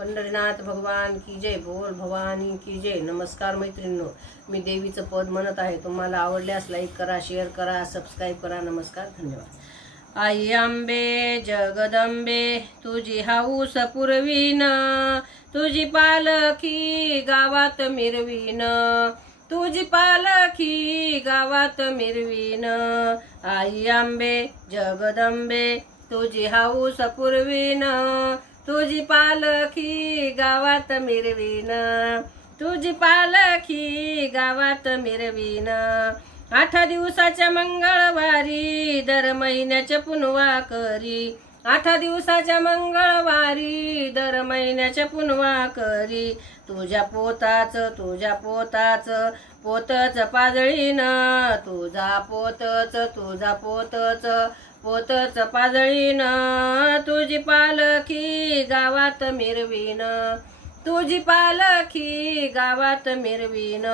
पंढरीनाथ भगवान की जय, बोल भवानी की जय। नमस्कार मैत्रिणींनो, मी देवीचं पद म्हणत आहे। तुम्हाला आवडल्यास लाईक करा, शेअर करा, सबस्क्राईब करा। नमस्कार, धन्यवाद। आई आंबे जगदंबे तुझी हाऊस पुरवीन, तुझी पालखी गावात मिरवीन, तुझी पालखी गावात मिरवीन। आई आंबे जगदंबे तुझी हाऊस पुरवीन, तुझी पालखी गावात मिरवीन, तुझी पालखी गावात मिरवीन। 8 दिवसाच्या मंगळवारी दर महिन्याच्या पुनवा करी, 8 दिवसाच्या मंगळवारी दर महिन्याच्या पुनवा करी। तुझ्या पोताच पोतच पाजळीन, तुझा पोतच पाजळीन, तुझी पालखी गावात मिरवीन, तुझी पालखी गावात मिरवीन।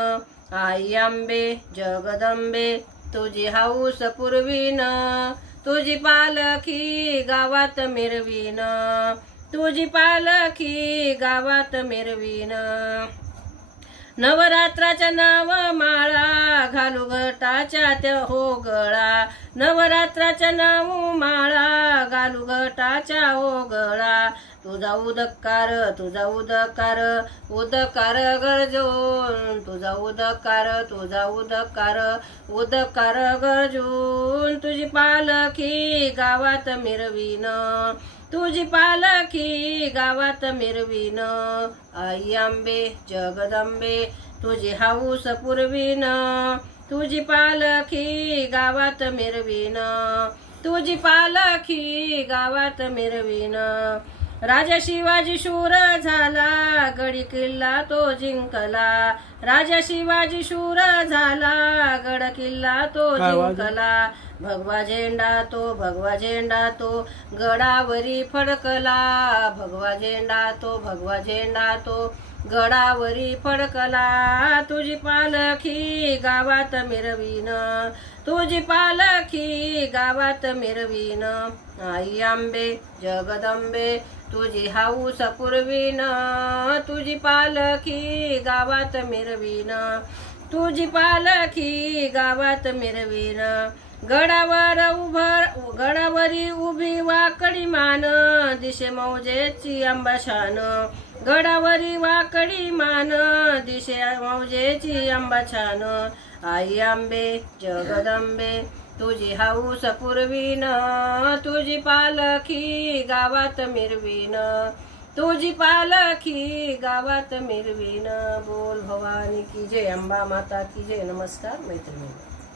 आई आंबे जगदंबे तुझी हाऊस पुरवीन, तुझी पालखी गावात मिरवीन, तुझी पालखी गावात मिरवीन। नवरात्राच्या नव माळा घालू घटाच्या त्या हो गळा, नवरात्राच्या 9 माळा घालू घटाच्या हो गळा। तुझा उदकार गरजून, तुझा उदकार गरजून, तुझी पालखी गावात मिरवीन, तुझी पालखी गावात मिरवीन। आई आंबे जगदंबे तुझी हाऊस पुरवीन, तुझी पालखी गावात मिरवीन, तुझी पालखी गावात मिरवीन। राजा शिवाजी शूर झाला, गड किल्ला तो जिंकला, राजा शिवाजी शूर झाला, गड किल्ला तो जिंकला। भगवा झेंडा तो गडावरी फडकला, भगवा झेंडा तो गडावरी फडकला। तुझी पालखी गावात मिरवीन, तुझी पालखी गावात मिरवीन। आई आंबे जगदंबे तुझी हाऊस पुरवीन, तुझी पालखी गावात मिरवीन, तुझी पालखी गावात मिरवीन। गडावरी उभी वाकडी मान, दिशे मौजेची अंबाछान, गडावरी वाकडी मान, दिशे मौजेची अंबाछान। आई आंबे जगदंबे तुझी हाऊस पुरवीन, तुझी पालखी गावात मिरवीन, तुझी पालखी गावात मिरवीन। बोल भवानी की जय, अंबा माता की जय। नमस्कार मैत्रिणी।